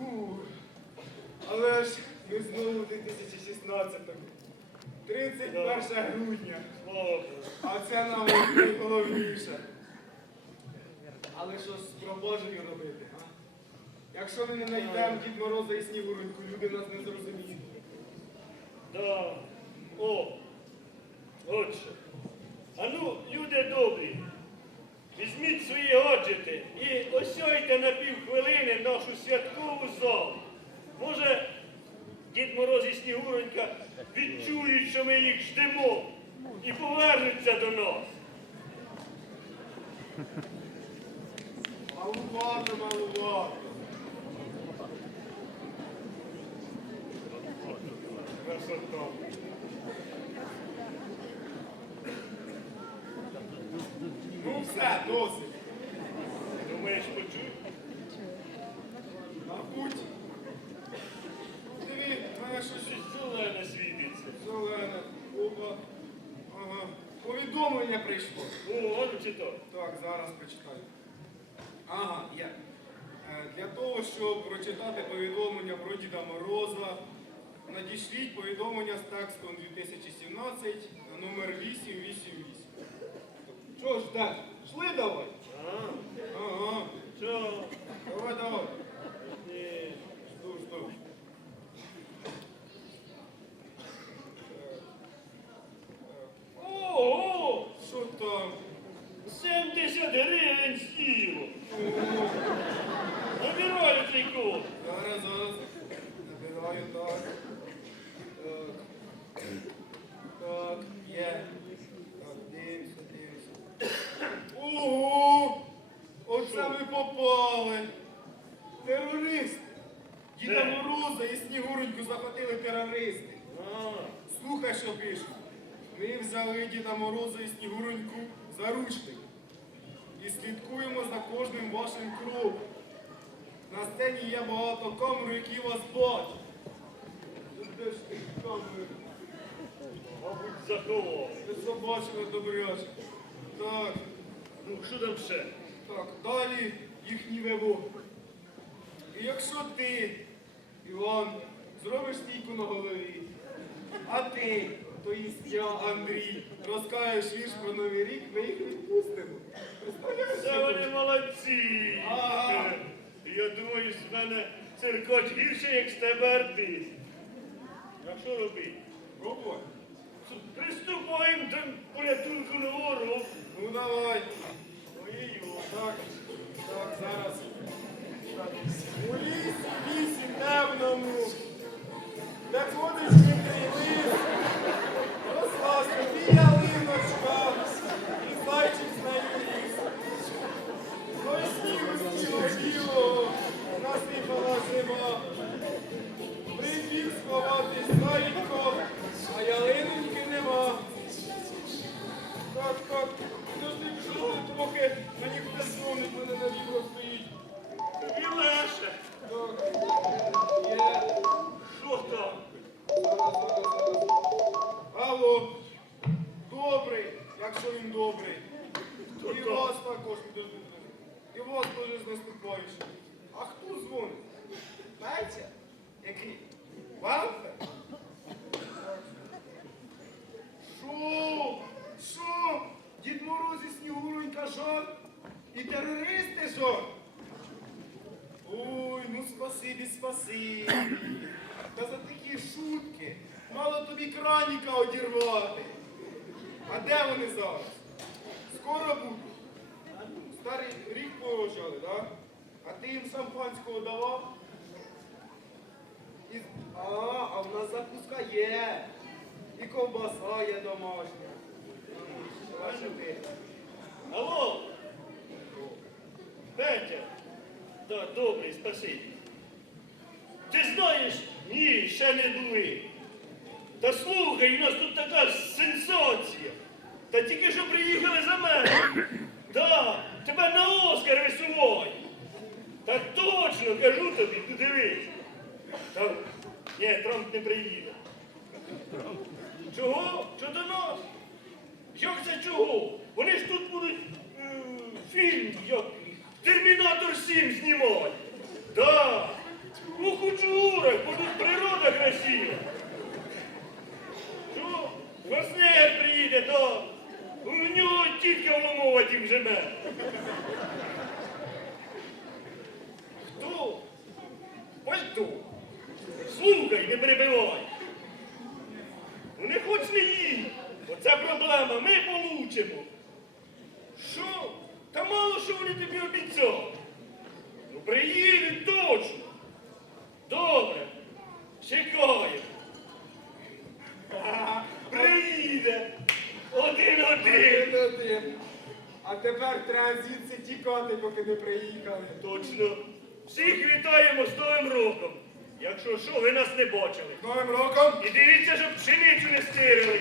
Ху. Але ж ми знову 2016 му 31 грудня. А це нам найголовніше. Але що з пропажею робити? а? Якщо ми не знайдемо Дід Мороза і Снігуреньку, люди нас не зрозуміють. Да. О, Отже. А ну, Візьміть свої гаджети і осьойте на півхвилини нашу святкову залу. Може, Дід Мороз і Снігуронька відчують, що ми їх ждемо і повернуться до нас. Малувато, малувато. Красота. Ну все, досить. Думаєш, почують? На путь. Диви, в мене щось зелене світиться. зелене. Опа. Ага. Повідомлення прийшло. О, а ну читай. Так, зараз прочитаю. Ага, є. Е, Для того, щоб прочитати повідомлення про Діда Мороза, надішліть повідомлення з текстом 2017 на номер 888. Що ж, так? Шли давай? А, Ага. що? Давай, давай. Ні. Жду, жду. Ого! Що там? 70 гривень стіло. Набираю цей код. Зараз, зараз. Набираю так. Так. Так, є. Так, дивимося, дивимося. Ого! Оце ми. Терористи. Діда Мороза і Снігуреньку захватили терористи. Слухай, що пишуть. Ми взяли Діда Мороза і Снігуреньку за ручник і слідкуємо за кожним вашим кроком. На сцені є багато камер, які вас бачать. Ну, Де ж ти камери? мабуть, заховав. Ти побачили добряче. Так, Ну, що там ще? так, далі їхні вимоги. І якщо ти, Іван, зробиш стійку на голові, а ти, то єсть я, Андрій, розкажеш вірш про Новий рік, ми їх відпустимо. Це вони молодці. Ага. Я думаю, з мене циркоч гірше, як з тебе артист. А що робити? Пробуй. Yes. Якщо він добрий. І вас також, подожди. І вас теж з наступаючим. А хто дзвонить? Знаєте? Який? Валфер? Що? Що? Дід Мороз і Снігуронька жар? І терористи жар? Ой, ну спасибі, спасибі. Та за такі шутки. Мало тобі краніка одірвати. А де вони зараз? Скоро будуть. Старий рік поважали, так? Да? А ти їм шампанського давав? І... А, а в нас закуска є. І ковбаса є домашня. Ти? Алло? Петя. Да, добрий, спасибі. Ти знаєш? Ні, ще не були. Та слухай, у нас тут така. Та тільки що приїхали за мене. Так, тебе на Оскар висувають. Та точно кажу тобі, ти дивись. Та, ні, Трамп не приїде. Чого? Чого до нас? Як це чого? Вони ж тут будуть е, фільм, як Термінатор 7 знімати. Да. Ну, у кучурах, бо тут природа красива. Що? Васне приїде, да таким жене. Жду, ось. Слухай, не перебивай. Ну, не хоч не їй. Оце проблема, ми получимо. Що? Та мало що вони тобі обіцяли. Ну приїдь. Тепер треба звідси тікати, поки не приїхали. Точно. Всіх вітаємо з Новим роком. Якщо що, ви нас не бачили. З Новим роком! І дивіться, щоб пшеницю не стирили.